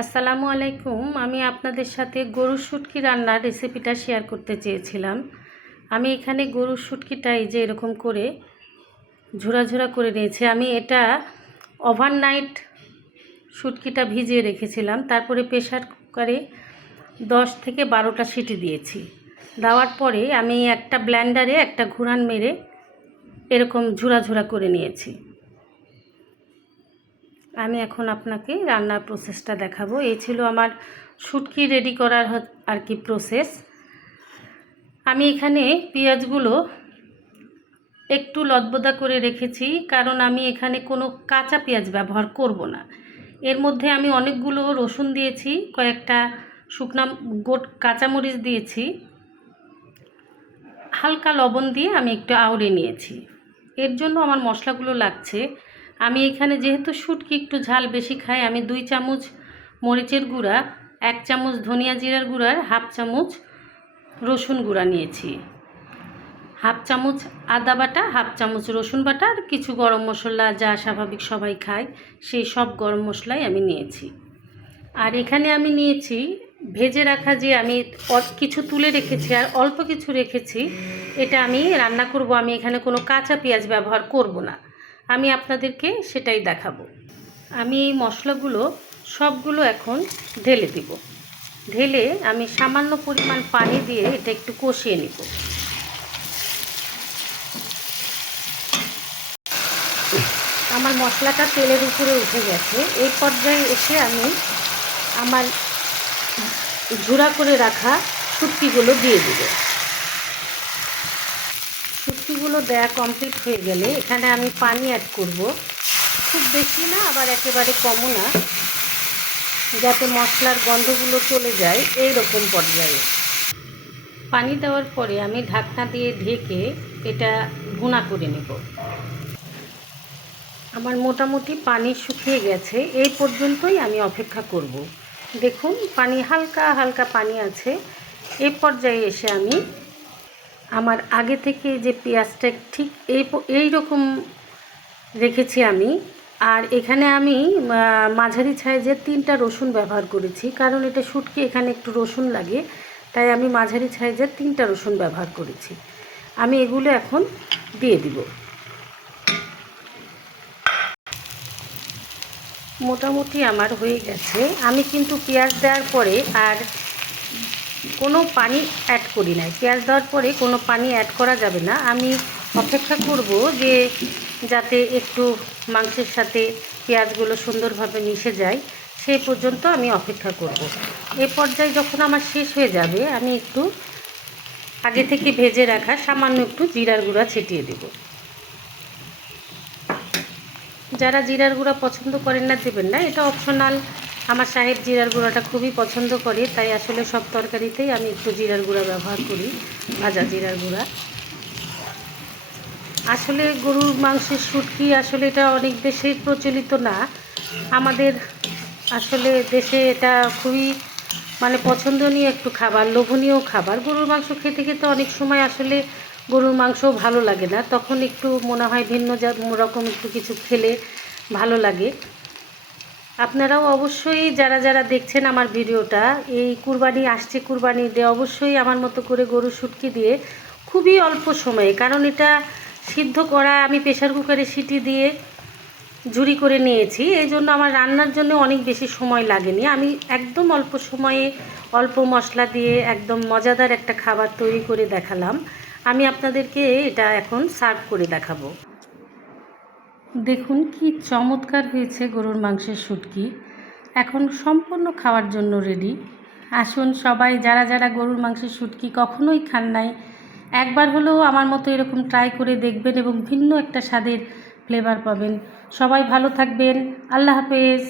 আসসালামু আলাইকুম। আমি আপনাদের সাথে গরুর শুটকি রান্নার রেসিপিটা শেয়ার করতে চেয়েছিলাম। আমি এখানে গরুর শুটকিটা এই যে এরকম করে ঝুরা ঝুরা করে নিয়েছি। আমি এটা ওভারনাইট শুটকিটা ভিজিয়ে রেখেছিলাম, তারপরে প্রেসার কুকারে 10 থেকে 12টা সিটি দিয়েছি। দেওয়ার পরে আমি একটা ব্লেন্ডারে একটা ঘুরান মেরে এরকম ঝুরা ঝুরা করে নিয়েছি। আমি এখন আপনাকে রান্নার প্রসেসটা দেখাবো। এই ছিল আমার শুটকি রেডি করার আর কি প্রসেস। আমি এখানে পেঁয়াজগুলো একটু লদবদা করে রেখেছি, কারণ আমি এখানে কোনো কাঁচা পেঁয়াজ ব্যবহার করব না। এর মধ্যে আমি অনেকগুলো রসুন দিয়েছি, কয়েকটা শুকনা গোট কাঁচামরিচ দিয়েছি, হালকা লবণ দিয়ে আমি একটু আউড়ে নিয়েছি। এর জন্য আমার মশলাগুলো লাগছে। আমি এখানে যেহেতু শুটকি একটু ঝাল বেশি খাই, আমি 2 চামচ মরিচের গুঁড়া, 1 চামচ ধনিয়া জিরার গুঁড়ার, হাফ চামচ রসুন গুঁড়া নিয়েছি, হাফ চামচ আদা বাটা, হাফ চামচ রসুন বাটা, আর কিছু গরম মশলা যা স্বাভাবিক সবাই খায় সেই সব গরম মশলাই আমি নিয়েছি। আর এখানে আমি নিয়েছি ভেজে রাখা, যে আমি কিছু তুলে রেখেছি আর অল্প কিছু রেখেছি, এটা আমি রান্না করব। আমি এখানে কোনো কাঁচা পেঁয়াজ ব্যবহার করব না, আমি আপনাদেরকে সেটাই দেখাবো। আমি এই মশলাগুলো সবগুলো এখন ঢেলে দিব। ঢেলে আমি সামান্য পরিমাণ পানি দিয়ে এটা একটু কষিয়ে নিব। আমার মশলাটা তেলের উপরে উঠে গেছে। এই পর্যায়ে এসে আমি আমার ঝুরা করে রাখা শুটকিগুলো দিয়ে দেব। শুটকিগুলো দেয়া কমপ্লিট হয়ে গেলে এখানে আমি পানি অ্যাড করব, খুব বেশি না আবার একেবারে কমও না, যাতে মশলার গন্ধগুলো চলে যায় এই রকম পর্যায়ে। পানি দেওয়ার পরে আমি ঢাকনা দিয়ে ঢেকে এটা ভুনা করে নেব। আমার মোটামুটি পানি শুকিয়ে গেছে, এই পর্যন্তই আমি অপেক্ষা করব। দেখুন পানি হালকা হালকা পানি আছে। এই পর্যায়ে এসে আমি আমার আগে থেকে যে পেঁয়াজটা ঠিক এই রকম রেখেছি আমি, আর এখানে আমি মাঝারি সাইজের 3টা রসুন ব্যবহার করেছি, কারণ এটা শুটকি এখানে একটু রসুন লাগে, তাই আমি মাঝারি সাইজের 3টা রসুন ব্যবহার করেছি। আমি এগুলো এখন দিয়ে দিব। মোটামুটি আমার হয়ে গেছে। আমি কিন্তু পেঁয়াজ দেওয়ার পরে আর কোনো পানি অ্যাড করি নাই। পেঁয়াজ দেওয়ার পরে কোনো পানি অ্যাড করা যাবে না। আমি অপেক্ষা করব যে যাতে একটু মাংসের সাথে পেঁয়াজগুলো সুন্দরভাবে মিশে যায়, সেই পর্যন্ত আমি অপেক্ষা করব। এ পর্যায়ে যখন আমার শেষ হয়ে যাবে, আমি একটু আগে থেকে ভেজে রাখা সামান্য একটু জিরার গুঁড়া ছিটিয়ে দেব। যারা জিরার গুঁড়া পছন্দ করেন না দেবেন না, এটা অপশনাল। আমার সাহেব জিরার গুঁড়াটা খুবই পছন্দ করে, তাই আসলে সব তরকারিতেই আমি একটু জিরার গুঁড়া ব্যবহার করি, ভাজা জিরার গুঁড়া। আসলে গরুর মাংসের শুটকি আসলে এটা অনেক দেশে প্রচলিত না, আমাদের আসলে দেশে এটা খুবই পছন্দনীয় একটু খাবার, লোভনীয় খাবার। গরুর মাংস খেতে খেতে অনেক সময় আসলে গরুর মাংস ভালো লাগে না, তখন একটু মনে হয় ভিন্ন রকম একটু কিছু খেলে ভালো লাগে। আপনারাও অবশ্যই যারা যারা দেখছেন আমার ভিডিওটা, এই কুরবানি আসছে, কুরবানি দিয়ে অবশ্যই আমার মতো করে গরুর শুটকি দিয়ে খুবই অল্প সময়ে, কারণ এটা সিদ্ধ করা, আমি প্রেসার কুকারে সিটি দিয়ে ঝুরি করে নিয়েছি, এই জন্য আমার রান্নার জন্য অনেক বেশি সময় লাগেনি। আমি একদম অল্প সময়ে অল্প মশলা দিয়ে একদম মজাদার একটা খাবার তৈরি করে দেখালাম। আমি আপনাদেরকে এটা এখন সার্ভ করে দেখাবো। দেখুন কি চমৎকার হয়েছে গরুর মাংসের শুটকি, এখন সম্পূর্ণ খাওয়ার জন্য রেডি। আসুন সবাই, যারা যারা গরুর মাংসের শুটকি কখনোই খান নাই, একবার হলেও আমার মতো এরকম ট্রাই করে দেখবেন এবং ভিন্ন একটা স্বাদের ফ্লেভার পাবেন। সবাই ভালো থাকবেন। আল্লাহ হাফেজ।